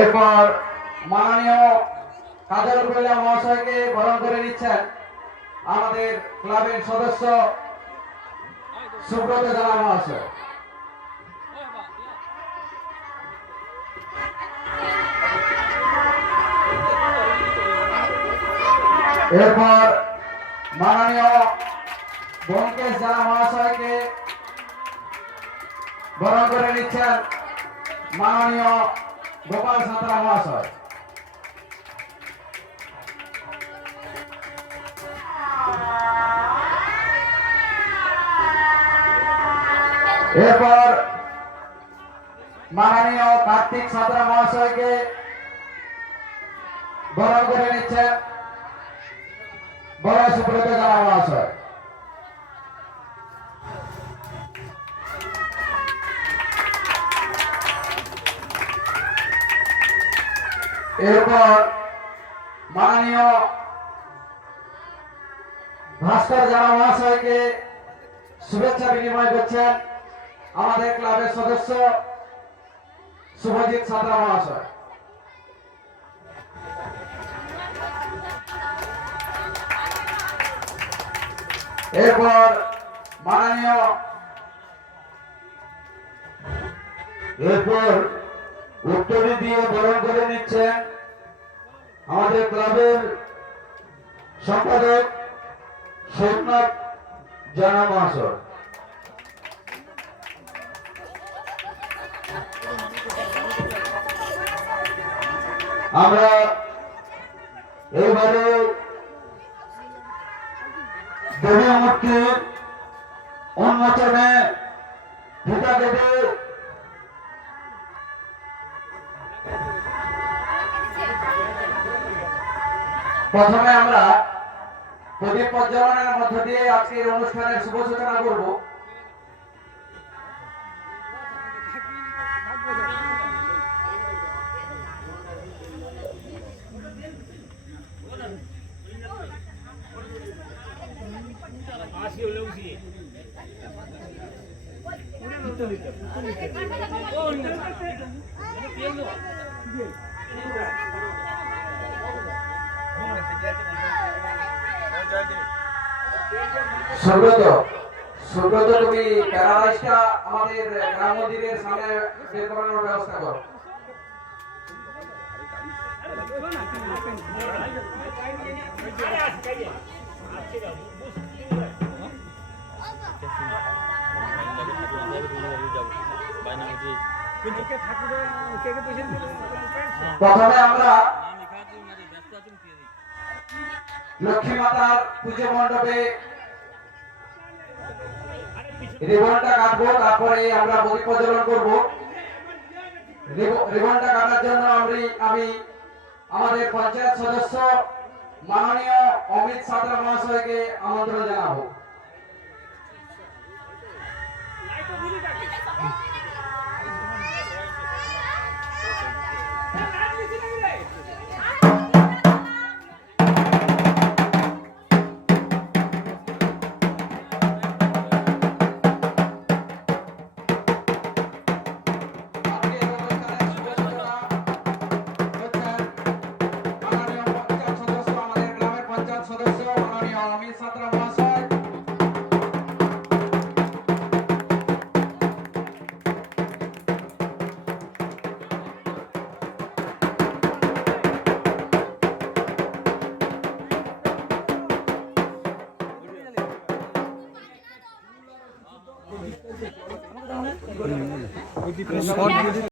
এরপর মাননীয় কাজল কল্যাণ মহাশয়কে বরণ করে নিচ্ছেন আমাদের ক্লাবের সদস্য সুব্রত জানা মহাশয়। এরপর মাননীয় ব্যোমকেশ জানা মহাশয়কে বরণ করে নিচ্ছেন মাননীয় গোপাল সাঁতরা মহাশয়। এরপর মাননীয় কার্তিক সাঁতরা মহাশয়কে বরণ করে নিচ্ছেন বড় সুব্রত জানা মহাশয়। এরপর মাননীয় ভাস্কর জানা মহাশয়কে শুভেচ্ছা বিনিময় করছেন আমাদের ক্লাবের সদস্য শুভজিৎ সাঁতরা মহাশয়। এরপর মাননীয় উত্তরী দিয়ে বরণ করে নিচ্ছেন আমাদের ক্লাবের সম্পাদক সোমনাথ জানা মহাশয়। আমরা এইবারে দেবী মূর্তির উন্মোচনে পূজা দেবে প্রথমে আমরা প্রদীপ প্রজ্বলনের মধ্য দিয়ে আজকে এই অনুষ্ঠানের শুভ সূচনা করব। সুব্রত তুমি প্যারালাইজটা আমাদের গ্রাম মন্দিরের সামনে বের করানোর ব্যবস্থা করো। প্রথমে আমরা লক্ষ্মী মাতার পুজো মণ্ডপে রিবনটা কাটবো, তারপরে আমরা প্রদীপ প্রজ্বলন করবো। রিবনটা কাটার জন্য আমি আমাদের পঞ্চায়েত সদস্য মাননীয় অমিত সাঁতরা মহাশয়কে আমন্ত্রণ জানাবো।